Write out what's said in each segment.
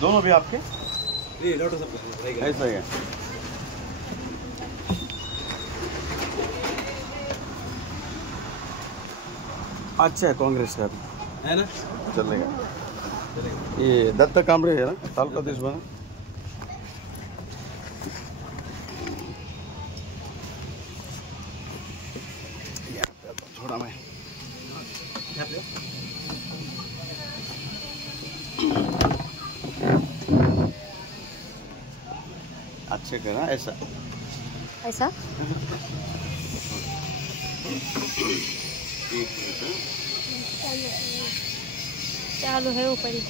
दोनों भी आपके? नहीं, डॉक्टर साहब ऐसा ही है। अच्छा है, कांग्रेस का है ना, चलेगा। ये दत्त कामरे है ना, तालुका देश बना। थोड़ा मैं अच्छे करा ऐसा ऐसा चालू है ऊपर ही।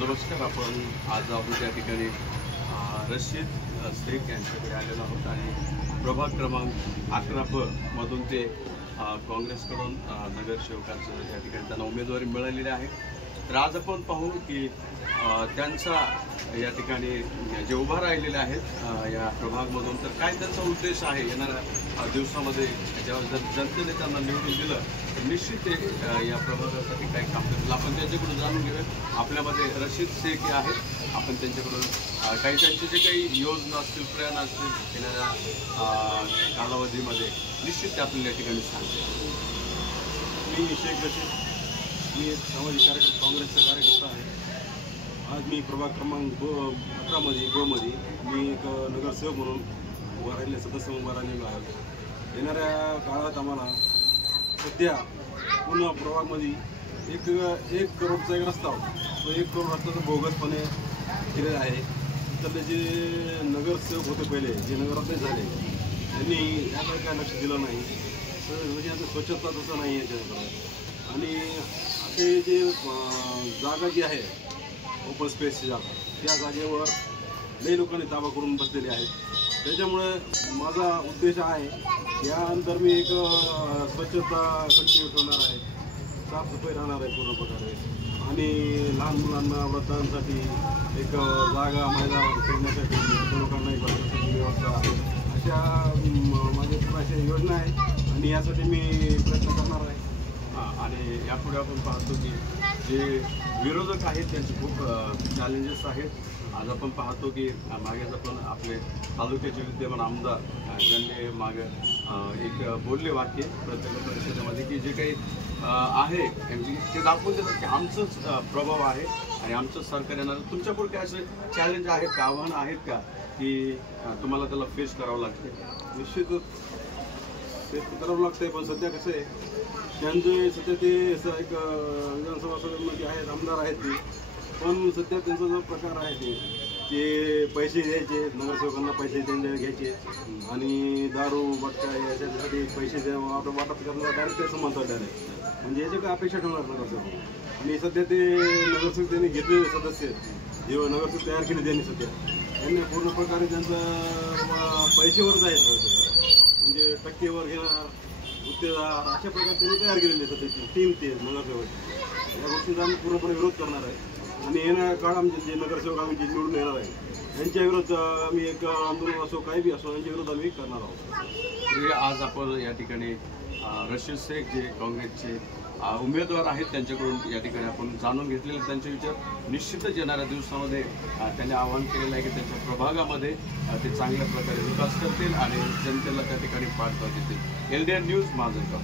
नमस्कार, आपण आज आपण त्या ठिकाणी रशीद शेख यांच्याकडे आलेलो आहोत आणि प्रभाग क्रमांक 11 मधून ते काँग्रेसकडून नगरसेवकाचं या ठिकाणी त्यांना उमेदवारी मिळालेली आहे। तर आज आपण पाहू की त्यांचा या ठिकाणी जे उभा राहिलेले आहेत या प्रभागमधून, तर काय त्यांचा उद्देश आहे येणाऱ्या दिवसामध्ये जेव्हा जनतेने त्यांना निवडून दिलं तर निश्चित ते या प्रभागासाठी काय काम करतील आपण त्यांच्याकडून जाणून घेऊया। आपल्यामध्ये रशीद शेख हे आहेत, आपण त्यांच्याकडून काही त्यांचे जे काही योजना असतील, प्लॅन असतील येणाऱ्या कालावधीमध्ये निश्चित ते आपल्याला या ठिकाणी सांगते। मी शेख रशीद, मी एक सामाजिक कार्यकर्ता, काँग्रेसचा कार्यकर्ता आहे। आज मी प्रभाग क्रमांक 11 मध्ये मी एक नगरसेवक म्हणून उभा राहिलेले सदस्य उभा राहिलेलो आहे। येणाऱ्या काळात आम्हाला सध्या पुन्हा प्रभागमध्ये एक करोडचा एक रस्ता होता, तो 1 करोड रस्त्याचा बोगसपणे केलेला आहे। तर जे नगरसेवक होते पहिले, जे नगराध्यक्ष झाले, त्यांनी याकडे काय लक्ष दिलं नाही। तर म्हणजे आता स्वच्छता तसं नाही आहे त्याच्याकडे। आणि असे जे जागा जी आहे ओपन स्पेसची जागा, त्या जागेवर लई लोकांनी ताबा करून बसलेले आहेत। त्याच्यामुळे माझा उद्देश आहे यानंतर मी एक स्वच्छता कंटिन्यू ठेवणार आहे, साफसफाई राहणार आहे पूर्ण प्रकारे, आणि लहान मुलांना वृद्धांसाठी एक जागा महिला फिरण्यासाठी लोकांना एक बसण्यासाठी व्यवस्था, अशा माझ्या पूर्ण अशा योजना आहेत आणि यासाठी मी प्रयत्न करणार आहे। आणि यापुढे आपण पाहतो की जे विरोधक आहेत त्यांचे खूप चॅलेंजेस आहेत। आज आपण पाहतो की मागेच आपण आपले तालुक्याचे विद्यमान आमदार ज्यांनी मागे एक बोलले वाक्य प्रत्येक परिषदेमध्ये की जे काही आहे ते दाखवून देतात की आमचंच प्रभाव आहे आणि आमचं सरकार येणार। तुमच्यापुढे काय असे चॅलेंज आहेत का, आव्हानं आहेत का की तुम्हाला त्याला फेस करावं लागते? निश्चितच ते करावं लागतंय, पण सध्या कसं आहे त्यांचे सध्या ते असं एक विधानसभा सदस्यामध्ये आहेत, आमदार आहेत ते, पण सध्या त्यांचा जो प्रकार आहे ते पैसे द्यायचे, नगरसेवकांना पैसे त्यांच्या घ्यायचे आणि दारू बटका याच्यासाठी पैसे वाटप करणार डायरेक्ट ते म्हणतात डायरेक्ट, म्हणजे याची काय अपेक्षा ठेवणार नगरसेवक। आणि सध्या ते नगरसेवक त्यांनी घेतलेले सदस्य जेव्हा नगरसेवक तयार केले त्यांनी सध्या त्यांनी पूर्ण प्रकारे त्यांचं पैशावरच आहे, म्हणजे टक्केवर घेणार गुत्तेदार अशा प्रकारे त्यांनी तयार केलेले सध्याची टीम ते नगरसेवक। या गोष्टीचा आम्ही पूर्णपणे विरोध करणार आहे आणि येणाऱ्या काळ आमचे जे नगरसेवक आम्ही जे निवडून येणार आहे यांच्या विरोधात आम्ही एक आंदोलन असो काही बी असो यांच्या विरोधात आम्ही करणार आहोत। आज आपण या ठिकाणी रशीद शेख जे काँग्रेसचे उमेदवार आहेत त्यांच्याकडून या ठिकाणी आपण जाणून घेतलेले त्यांचे विचार। निश्चितच येणाऱ्या दिवसामध्ये त्यांनी आवाहन केलेलं आहे की त्यांच्या प्रभागामध्ये ते चांगल्या प्रकारे विकास करतील आणि जनतेला त्या ठिकाणी पाठबळ देतील। LDN न्यूज, माझं काम।